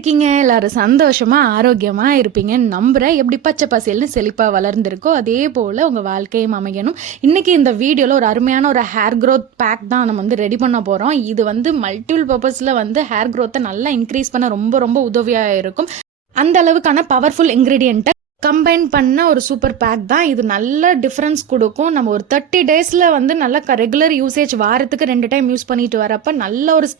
இருக்கீங்க? எல்லாரும் சந்தோஷமா, ஆரோக்கியமா இருப்பீங்கன்னு நம்புறேன். எப்படி பச்சை பசேல்னு செழிப்பா வளர்ந்திருக்கோ, அதே போல உங்க வாழ்க்கையும் அமையணும். இன்னைக்கு இந்த வீடியோல ஒரு அருமையான ஒரு ஹேர் குரோத் பேக் தான் நம்ம வந்து ரெடி பண்ண போறோம். இது வந்து மல்டிபிள் பர்பஸ்ல வந்து ஹேர் குரோத்தை நல்லா இன்க்ரீஸ் பண்ண ரொம்ப ரொம்ப உதவியா இருக்கும். அந்த அளவுக்கான பவர்ஃபுல் இன்கிரீடியன்ட்டை கம்பைன் பண்ண ஒரு சூப்பர் பேக் தான் இது. நல்ல டிஃப்ரென்ஸ் கொடுக்கும். நம்ம ஒரு 30 டேஸில் வந்து நல்ல ரெகுலர் யூசேஜ் வாரத்துக்கு 2 டைம் யூஸ் பண்ணிட்டு வரப்போ நல்ல ஒரு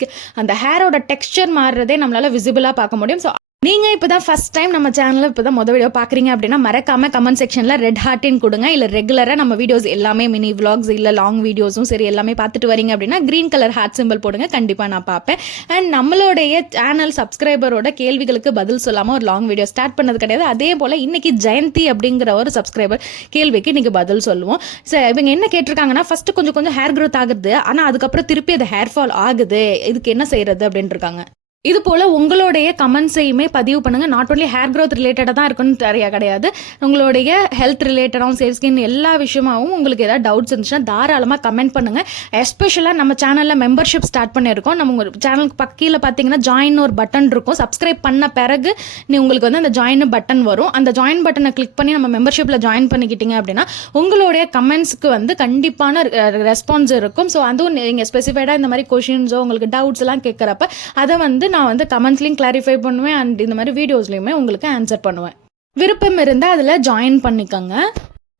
அந்த ஹேரோட டெக்ஸ்சர் மாறுறதே நம்மளால விசிபிளாக பார்க்க முடியும். ஸோ நீங்கள் இப்போ தான் ஃபஸ்ட் டைம் நம்ம சேனலில் இப்போ தான் வீடியோ பார்க்குறீங்க அப்படின்னா மறக்காமல் கமெண்ட் செக்ஷனில் ரெட் ஹார்ட்டின் கொடுங்க. இல்லை ரெகுலராக நம்ம வீடியோஸ் எல்லாமே மினி விளாக்ஸ் இல்லை லாங் வீடியோஸும் சரி எல்லாமே பார்த்துட்டு வரீங்க அப்படின்னா க்ரீன் கலர் ஹார்ட் சிம்பிள் போடுங்க. கண்டிப்பாக நான் பார்ப்பேன். அண்ட் நம்மளுடைய சேனல் சப்ஸ்கிரைபரோட கேள்விகளுக்கு பதில் சொல்லாமல் ஒரு லாங் வீடியோ ஸ்டார்ட் பண்ணது கிடையாது. அதே போல் இன்னைக்கு ஜெயந்தி அப்படிங்கிற ஒரு சப்ஸ்கிரைபர் கேள்விக்கு இன்றைக்கி பதில் சொல்லுவோம். ஸோ இவங்க என்ன கேட்டிருக்காங்கன்னா, ஃபஸ்ட்டு கொஞ்சம் ஹேர் க்ரோத் ஆகுது, ஆனால் அதுக்கப்புறம் திருப்பி அது ஹேர் ஃபால் ஆகுது, இதுக்கு என்ன செய்கிறது அப்படின்ட்டு இருக்காங்க. இது போல் உங்களுடைய கமெண்ட்ஸையுமே பதிவு பண்ணுங்கள். நாட் ஒன்லி ஹேர் க்ரோத் ரிலேட்டடாக தான் இருக்குன்னு கிடையாது, உங்களுடைய ஹெல்த் ரிலேட்டடாகவும் சேல் ஸ்கின் எல்லா விஷயமாகவும் உங்களுக்கு ஏதாவது டவுட்ஸ் இருந்துச்சுன்னா தாராளமாக கமெண்ட் பண்ணுங்கள். எஸ்பெஷலாக நம்ம சேனலில் மெம்பர்ஷிப் ஸ்டார்ட் பண்ணியிருக்கோம். நம்ம உங்கள் சேனலுக்கு பக்கத்தில் பார்த்தீங்கன்னா ஜாயின் ஒரு பட்டன் இருக்கும். சப்ஸ்கிரைப் பண்ண பிறகு உங்களுக்கு வந்து அந்த ஜாயின் பட்டன் வரும். அந்த ஜாயின் பட்டனை கிளிக் பண்ணி நம்ம மெம்பர்ஷிப்பில் ஜாயின் பண்ணிக்கிட்டீங்க அப்படின்னா உங்களுடைய கமெண்ட்ஸ்க்கு வந்து கண்டிப்பான ரெஸ்பான்ஸ் இருக்கும். ஸோ அதுவும் நீங்கள் ஸ்பெசிஃபைடாக இந்த மாதிரி கொஷின்ஸோ உங்களுக்கு டவுட்ஸ் எல்லாம் கேட்குறப்ப அதை வந்து நான் வந்து கமெண்ட்ஸ்லையும் கிளாரிஃபை பண்ணுவேன். அண்ட் இந்த மாதிரி வீடியோஸ்லையுமே உங்களுக்கு ஆன்சர் பண்ணுவேன். விருப்பம் இருந்தால் அதில் ஜாயின் பண்ணிக்கோங்க.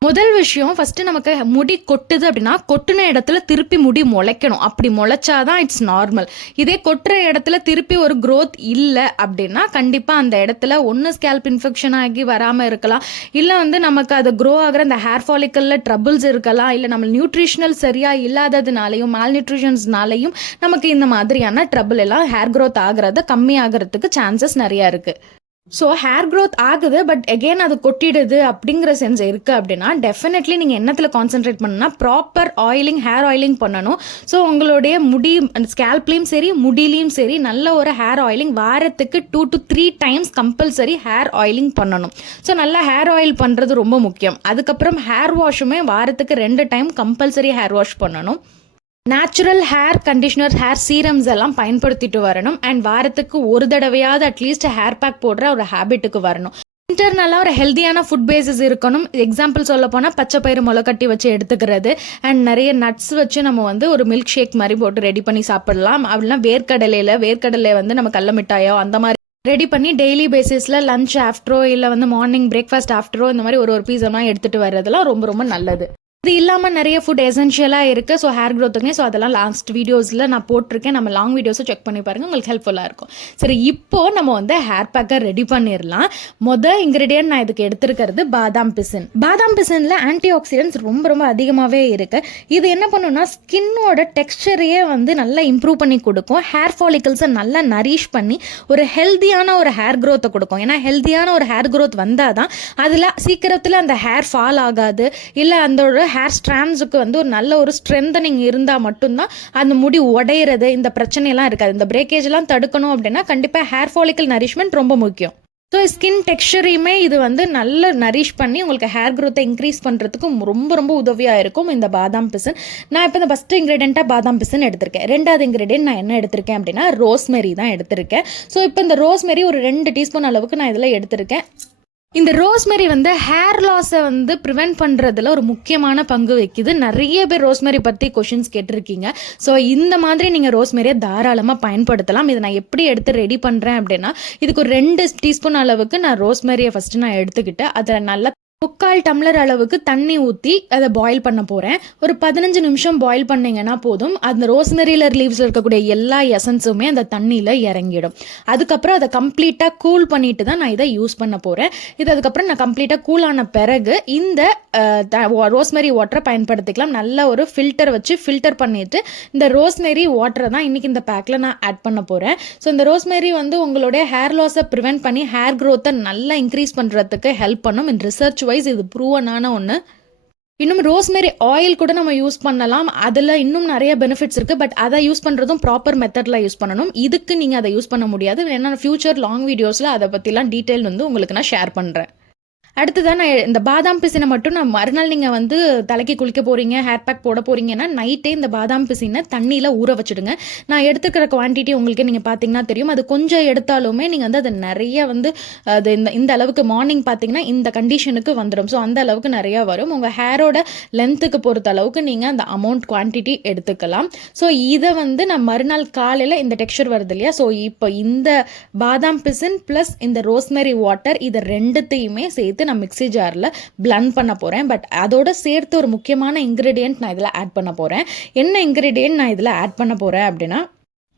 முதல் விஷயம், ஃபஸ்ட்டு நமக்கு முடி கொட்டுது அப்படின்னா கொட்டுன இடத்துல திருப்பி முடி முளைக்கணும். அப்படி முளைச்சாதான் இட்ஸ் நார்மல். இதே கொட்டுற இடத்துல திருப்பி ஒரு க்ரோத் இல்லை அப்படின்னா கண்டிப்பாக அந்த இடத்துல ஒன்று ஸ்கேல்ப் இன்ஃபெக்ஷன் ஆகி வராமல் இருக்கலாம், இல்லை வந்து நமக்கு அது க்ரோ ஆகிற அந்த ஹேர் ஃபாலிக்கலில் ட்ரபிள்ஸ் இருக்கலாம், இல்லை நம்ம நியூட்ரிஷனல் சரியாக இல்லாததுனாலையும் மால் நியூட்ரிஷன்ஸ்னாலையும் நமக்கு இந்த மாதிரியான ட்ரபிள் எல்லாம் ஹேர் க்ரோத் ஆகிறத கம்மி ஆகிறதுக்கு சான்சஸ் நிறையா இருக்குது. ஸோ ஹேர் க்ரோத் ஆகுது பட் எகெயின் அது கொட்டிடுது அப்படிங்கிற சென்ஸ் இருக்குது அப்படின்னா டெஃபினெட்லி நீங்கள் என்னத்தில் கான்சென்ட்ரேட் பண்ணணும்னா ப்ராப்பர் ஆயிலிங், ஹேர் ஆயிலிங் பண்ணணும். ஸோ உங்களுடைய முடி ஸ்கேல்ப்லேயும் சரி முடிலையும் சரி நல்ல ஒரு ஹேர் ஆயிலிங் வாரத்துக்கு 2 to 3 times compulsory hair oiling பண்ணணும். ஸோ நல்லா ஹேர் ஆயில் பண்ணுறது ரொம்ப முக்கியம். அதுக்கப்புறம் ஹேர் வாஷுமே வாரத்துக்கு 2 டைம் கம்பல்சரி ஹேர் வாஷ் பண்ணணும். Natural hair conditioner, hair serums எல்லாம் பயன்படுத்திட்டு வரணும். அண்ட் வாரத்துக்கு ஒரு தடவையாவது அட்லீஸ்ட் ஹேர் பேக் போடுற ஒரு ஹேபிட்டுக்கு வரணும். இன்டர்னலாக ஒரு ஹெல்த்தியான ஃபுட் பேஸஸ் இருக்கணும். எக்ஸாம்பிள் சொல்ல போனால் பச்சை பயிறு முளைக்கட்டி வச்சு எடுத்துக்கிறது, அண்ட் நிறைய நட்ஸ் வச்சு நம்ம வந்து ஒரு மில்க் ஷேக் மாதிரி போட்டு ரெடி பண்ணி சாப்பிடலாம். அப்படின்னா வேர்க்கடலை வந்து நம்ம கடல மிட்டாயோ அந்த மாதிரி ரெடி பண்ணி டெய்லி பேசிஸில் லஞ்ச் ஆஃப்டரோ இல்லை வந்து மார்னிங் பிரேக்ஃபாஸ்ட் ஆஃப்டரோ இந்த மாதிரி ஒரு பீஸெல்லாம் எடுத்துகிட்டு வர்றதுலாம் ரொம்ப ரொம்ப நல்லது. இது இல்லாமல் நிறைய ஃபுட் எசென்ஷியலாக இருக்குது. ஸோ ஹேர் க்ரோத்துங்க. ஸோ அதெல்லாம் லாஸ்ட் வீடியோஸில் நான் போட்டிருக்கேன். நம்ம லாங் வீடியோஸும் செக் பண்ணி பாருங்கள், உங்களுக்கு ஹெல்ப்ஃபுல்லாக இருக்கும். சரி, இப்போது நம்ம வந்து ஹேர் பேக்கை ரெடி பண்ணிடலாம். இன்க்ரீடியன்ட் நான் இதுக்கு எடுத்துருக்கிறது பாதாம் பிசின். பாதாம் பிசினில் ஆன்டி ஆக்சிடென்ட்ஸ் ரொம்ப ரொம்ப அதிகமாகவே இருக்குது. இது என்ன பண்ணுன்னா ஸ்கின்னோட டெக்ஸ்சரையே வந்து நல்லா இம்ப்ரூவ் பண்ணி கொடுக்கும். ஹேர் ஃபாலிக்கல்ஸை நல்லா நரிஷ் பண்ணி ஒரு ஹெல்த்தியான ஒரு ஹேர் க்ரோத்தை கொடுக்கும். ஏன்னா ஹெல்த்தியான ஒரு ஹேர் க்ரோத் வந்தால் தான் அதில் சீக்கிரத்தில் அந்த ஹேர் ஃபால் ஆகாது, இல்லை அந்த ஹேர் ஸ்ட்ராண்ட்ஸுக்கு வந்து ஒரு நல்ல ஒரு ஸ்ட்ரென்தனிங் இருந்தால் மட்டும்தான் அந்த முடி உடையிறது இந்த பிரச்சனையெல்லாம் இருக்காது. இந்த பிரேக்கேஜ்லாம் தடுக்கணும் அப்படின்னா கண்டிப்பாக ஹேர் ஃபாலிக்கல் நரிஷ்மெண்ட் ரொம்ப முக்கியம். ஸோ ஸ்கின் டெக்ஸ்சரையுமே இது வந்து நல்ல நரிஷ் பண்ணி உங்களுக்கு ஹேர் க்ரோத்தை இன்க்ரீஸ் பண்ணுறதுக்கு ரொம்ப ரொம்ப உதவியாக இருக்கும் இந்த பாதாம் பிசின். நான் இப்போ இந்த ஃபஸ்ட்டு இன்க்ரீடியண்ட்டாக பாதாம் பிசின் எடுத்திருக்கேன். ரெண்டாவது இன்க்ரீடியன்ட் நான் என்ன எடுத்திருக்கேன் அப்படின்னா ரோஸ்மெரி தான் எடுத்திருக்கேன். ஸோ இப்போ இந்த ரோஸ்மெரி ஒரு 2 டீஸ்பூன் அளவுக்கு நான் இதில் எடுத்திருக்கேன். இந்த ரோஸ்மெரி வந்து ஹேர் லாஸை வந்து ப்ரிவென்ட் பண்ணுறதுல ஒரு முக்கியமான பங்கு வைக்குது. நிறைய பேர் ரோஸ்மெரி பற்றி கொஷின்ஸ் கேட்டிருக்கீங்க. ஸோ இந்த மாதிரி நீங்கள் ரோஸ்மெரியை தாராளமாக பயன்படுத்தலாம். இதை நான் எப்படி எடுத்து ரெடி பண்ணுறேன் அப்படின்னா இதுக்கு ஒரு 2 டீஸ்பூன் அளவுக்கு நான் ரோஸ்மெரியை ஃபஸ்ட்டு நான் எடுத்துக்கிட்டு அதில் நல்லா 3/4 டம்ளர் அளவுக்கு தண்ணி ஊற்றி அதை பாயில் பண்ண போகிறேன். ஒரு 15 நிமிஷம் பாயில் பண்ணிங்கன்னா போதும். அந்த ரோஸ்மெரியில் லீவ்ஸில் இருக்கக்கூடிய எல்லா எசன்ஸுமே அந்த தண்ணியில் இறங்கிடும். அதுக்கப்புறம் அதை கம்ப்ளீட்டாக கூல் பண்ணிட்டு தான் நான் இதை யூஸ் பண்ண போகிறேன். இது அதுக்கப்புறம் நான் கம்ப்ளீட்டாக கூல் ஆன பிறகு இந்த ரோஸ்மெரி வாட்டரை பயன்படுத்திக்கலாம். நல்ல ஒரு ஃபில்டர் வச்சு ஃபில்டர் பண்ணிவிட்டு இந்த ரோஸ்மெரி வாட்டரை தான் இன்றைக்கி இந்த பேக்கில் நான் ஆட் பண்ண போகிறேன். ஸோ இந்த ரோஸ்மெரி வந்து உங்களுடைய ஹேர் லாஸை ப்ரிவென்ட் பண்ணி ஹேர் க்ரோத்தை நல்லா இன்க்ரீஸ் பண்ணுறதுக்கு ஹெல்ப் பண்ணும். இந்த ரிசர்ச் இது ப்ரூவனான ஒன்று. இன்னும் ரோஸ்மெரி ஆயில் கூட நம்ம யூஸ் பண்ணலாம். அதில் இன்னும் நிறைய பெனிஃபிட்ஸ் இருக்குது. பட் அதை யூஸ் பண்ணுறதும் ப்ராப்பர் மெத்தடில் யூஸ் பண்ணணும். இதுக்கு நீங்கள் அதை யூஸ் பண்ண முடியாது. ஏன்னா ஃபியூச்சர் லாங் வீடியோஸில் அதை பற்றிலாம் டீட்டெயில் வந்து உங்களுக்கு நான் ஷேர் பண்ணுறேன். அடுத்ததான் நான் இந்த பாதாம் பிசினை மட்டும் நான் மறுநாள் நீங்கள் வந்து தலைக்கு குளிக்க போகிறீங்க, ஹேர் பேக் போட போகிறீங்கன்னா நைட்டே இந்த பாதாம் பிசினை தண்ணியில் ஊற வச்சுடுங்க. நான் எடுத்துக்கிற குவான்டிட்டி உங்களுக்கு நீங்கள் பார்த்தீங்கன்னா தெரியும். அது கொஞ்சம் எடுத்தாலுமே நீங்கள் வந்து அதை நிறைய வந்து அது இந்த அளவுக்கு மார்னிங் பார்த்தீங்கன்னா இந்த கண்டிஷனுக்கு வந்துடும். ஸோ அந்த அளவுக்கு நிறையா வரும். உங்கள் ஹேரோட லென்த்துக்கு பொறுத்த அளவுக்கு நீங்கள் அந்த அமௌண்ட் குவான்டிட்டி எடுத்துக்கலாம். ஸோ இதை வந்து நான் மறுநாள் காலையில் இந்த டெக்ஸ்சர் வருது இல்லையா, ஸோ இப்போ இந்த பாதாம் பிசின் ப்ளஸ் இந்த ரோஸ்மெரி வாட்டர் இதை ரெண்டுத்தையுமே சேர்த்து நான் மிக்ஸி ஜாரில் பிளண்ட் பண்ண போகிறேன். பட் அதோட சேர்த்து ஒரு முக்கியமான இன்க்ரீடியன்ட் நான் இதில் ஆட் பண்ண போகிறேன். என்ன இன்க்ரீடியன்ட் நான் இதில் ஆட் பண்ண போகிறேன் அப்படின்னா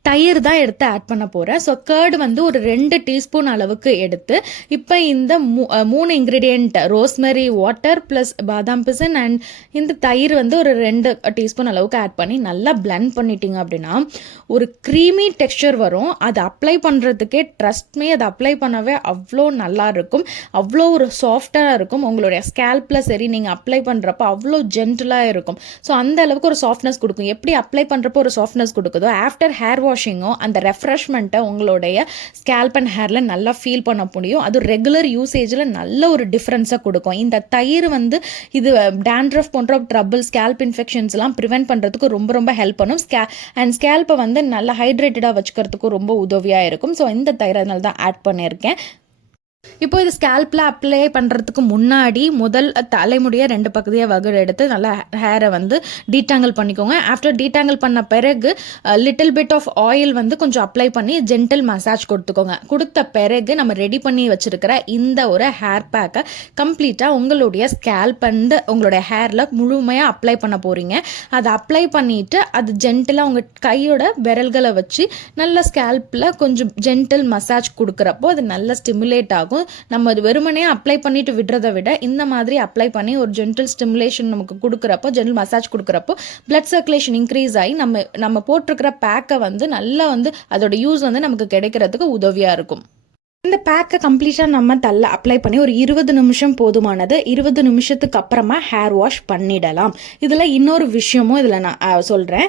தயிர் தான் எடுத்து ஆட் பண்ண போகிறேன். ஸோ கர்டு வந்து ஒரு 2 டீஸ்பூன் அளவுக்கு எடுத்து இப்போ இந்த 3 இன்க்ரீடியண்ட் ரோஸ்மெரி வாட்டர் ப்ளஸ் பாதாம் பிசின் அண்ட் இந்த தயிர் வந்து ஒரு 2 டீஸ்பூன் அளவுக்கு ஆட் பண்ணி நல்லா பிளண்ட் பண்ணிட்டீங்க அப்படின்னா ஒரு க்ரீமி டெக்ஸ்சர் வரும். அது அப்ளை பண்ணுறதுக்கே ட்ரஸ்ட்மே அதை அப்ளை பண்ணவே அவ்வளோ நல்லா இருக்கும், அவ்வளோ ஒரு சாஃப்டாக இருக்கும். உங்களுடைய ஸ்கேல்பில் சரி நீங்கள் அப்ளை பண்ணுறப்போ அவ்வளோ ஜென்டிலாக இருக்கும். ஸோ அந்த அளவுக்கு ஒரு சாஃப்ட்னஸ் கொடுக்கும். எப்படி அப்ளை பண்ணுறப்போ ஒரு சாஃப்ட்னஸ் கொடுக்குதோ ஆஃப்டர் ஹேர் வாஷிங்கோ அந்த ரெஃப்ரெஷ்மெண்ட்டை உங்களுடைய ஸ்கேல்ப் அண்ட் ஹேரில் நல்லா ஃபீல் பண்ண முடியும். அது ரெகுலர் யூசேஜில் நல்ல ஒரு டிஃப்ரென்ஸை கொடுக்கும். இந்த தயிர் வந்து இது டேண்ட்ரஃப் போன்ற ட்ரபிள் ஸ்கேல்ப் இன்ஃபெக்ஷன்ஸ்லாம் ப்ரிவென்ட் பண்ணுறதுக்கு ரொம்ப ரொம்ப ஹெல்ப் பண்ணும். அண்ட் ஸ்கேல்ப்பை வந்து நல்லா ஹைட்ரேட்டடாக வச்சுக்கிறதுக்கும் ரொம்ப உதவியாக இருக்கும். ஸோ இந்த தயிர் அதனால தான் ஆட் பண்ணியிருக்கேன். இப்போ இது ஸ்கேல்பில் அப்ளை பண்ணுறதுக்கு முன்னாடி முதல் தலைமுடியை 2 பகுதியாக வகுடு எடுத்து நல்லா ஹேரை வந்து டீடாங்கிள் பண்ணிக்கோங்க. ஆஃப்டர் டீடாங்கிள் பண்ண பிறகு லிட்டில் பிட் ஆஃப் ஆயில் வந்து கொஞ்சம் அப்ளை பண்ணி ஜென்டில் மசாஜ் கொடுத்துக்கோங்க. கொடுத்த பிறகு நம்ம ரெடி பண்ணி வச்சுருக்கிற இந்த ஒரு ஹேர் பேக்கை கம்ப்ளீட்டாக உங்களுடைய ஸ்கேல்ப் அண்ட் உங்களுடைய ஹேரில் முழுமையாக அப்ளை பண்ண போகிறீங்க. அதை அப்ளை பண்ணிவிட்டு அது ஜென்டிலாக உங்கள் கையோட விரல்களை வச்சு நல்ல ஸ்கேல்பில் கொஞ்சம் ஜென்டில் மசாஜ் கொடுக்குறப்போ அது நல்லா ஸ்டிமுலேட் ஆகும். நம்ம அது வெறுமனே அப்ளை பண்ணிட்டு விடுறதை விட இந்த மாதிரி அப்ளை பண்ணி ஒரு ஜென்டில் ஸ்டிமுலேஷன் நமக்கு கொடுக்குறப்போ, ஜென்டில் மசாஜ் கொடுக்குறப்போ பிளட் சர்க்குலேஷன் இன்க்ரீஸ் ஆகி நம்ம போட்டிருக்கிற பேக்கை வந்து நல்லா வந்து அதோட யூஸ் வந்து நமக்கு கிடைக்கிறதுக்கு உதவியாக இருக்கும். இந்த பேக்கை கம்ப்ளீட்டாக நம்ம அப்ளை பண்ணி ஒரு 20 நிமிஷம் போதுமானது. 20 நிமிஷத்துக்கு அப்புறமா ஹேர் வாஷ் பண்ணிடலாம். இதில் இன்னொரு விஷயமும் இதில் நான் சொல்கிறேன்.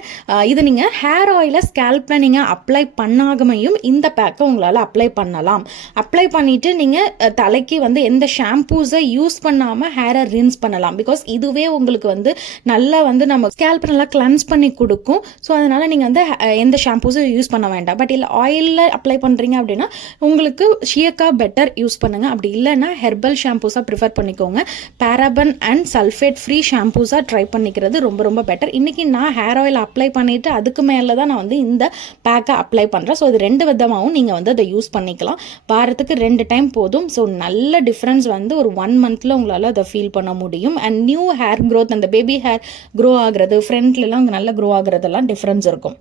இது நீங்கள் ஹேர் ஆயிலை ஸ்கேல்பில் நீங்கள் அப்ளை பண்ணாமையும் இந்த பேக்கை உங்களால் அப்ளை பண்ணலாம். அப்ளை பண்ணிவிட்டு நீங்கள் தலைக்கு வந்து எந்த ஷாம்பூஸை யூஸ் பண்ணாமல் ஹேரை ரின்ஸ் பண்ணலாம். பிகாஸ் இதுவே உங்களுக்கு வந்து நல்லா வந்து நம்ம ஸ்கேல்ப் நல்லா கிளன்ஸ் பண்ணி கொடுக்கும். ஸோ அதனால் நீங்கள் வந்து எந்த ஷாம்பூஸும் யூஸ் பண்ண வேண்டாம். பட் இல்லை ஆயிலில் அப்ளை பண்ணுறீங்க அப்படின்னா உங்களுக்கு ஷியக்கா பெட்டர் யூஸ் பண்ணுங்க. அப்படி இல்லைன்னா ஹெர்பல் ஷாம்பூஸாக ப்ரிஃபர் பண்ணிக்கோங்க. பேராபன் அண்ட் சல்ஃபேட் ஃப்ரீ ஷாம்பூஸாக ட்ரை பண்ணிக்கிறது ரொம்ப ரொம்ப பெட்டர். இன்றைக்கி நான் ஹேர் ஆயில் அப்ளை பண்ணிவிட்டு அதுக்கு மேலே தான் நான் வந்து இந்த பேக்கை அப்ளை பண்ணுறேன். ஸோ இது 2 விதமாகவும் நீங்கள் வந்து அதை யூஸ் பண்ணிக்கலாம். வாரத்துக்கு 2 டைம் போதும். ஸோ நல்ல டிஃப்ரென்ஸ் வந்து ஒரு 1 மந்தில் உங்களால் அதை ஃபீல் பண்ண முடியும். அண்ட் நியூ ஹேர் க்ரோத், அந்த பேபி ஹேர் க்ரோ ஆகுறது, ஃப்ரண்ட்லலாம் நல்ல க்ரோ ஆகுறதெல்லாம் டிஃப்ரென்ஸ் இருக்கும்.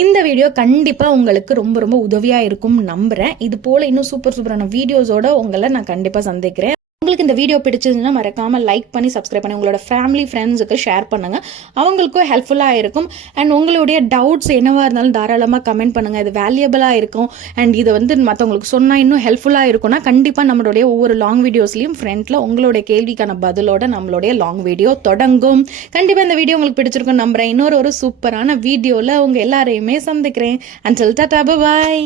இந்த வீடியோ கண்டிப்பாக உங்களுக்கு ரொம்ப ரொம்ப உதவியாக இருக்கும் நம்புகிறேன். இது போல் இன்னும் சூப்பரான வீடியோஸோட உங்களை நான் கண்டிப்பாக சந்திக்கிறேன். உங்களுக்கு இந்த வீடியோ பிடிச்சதுன்னா மறக்காமல் லைக் பண்ணி சப்ஸ்கிரைப் பண்ணி உங்களோட ஃபேமிலி ஃப்ரெண்ட்ஸுக்கு ஷேர் பண்ணுங்கள். அவங்களுக்கும் ஹெல்ப்ஃபுல்லாக இருக்கும். அண்ட் உங்களுடைய டவுட்ஸ் என்னவாக இருந்தாலும் தாராளமாக கமெண்ட் பண்ணுங்கள். இது வேல்யூபிளாக இருக்கும். அண்ட் இதை வந்து மற்றவங்களுக்கு சொன்னால் இன்னும் ஹெல்ப்ஃபுல்லாக இருக்கும்னா கண்டிப்பாக நம்மளுடைய ஒவ்வொரு லாங் வீடியோஸ்லையும் ஃப்ரெண்டில் உங்களுடைய கேள்விக்கான பதிலோட நம்மளுடைய லாங் வீடியோ தொடங்கும். கண்டிப்பாக இந்த வீடியோ உங்களுக்கு பிடிச்சிருக்கும் நம்புகிறேன். இன்னொரு சூப்பரான வீடியோவில் உங்கள் எல்லாரையுமே சந்திக்கிறேன். Until tata, by.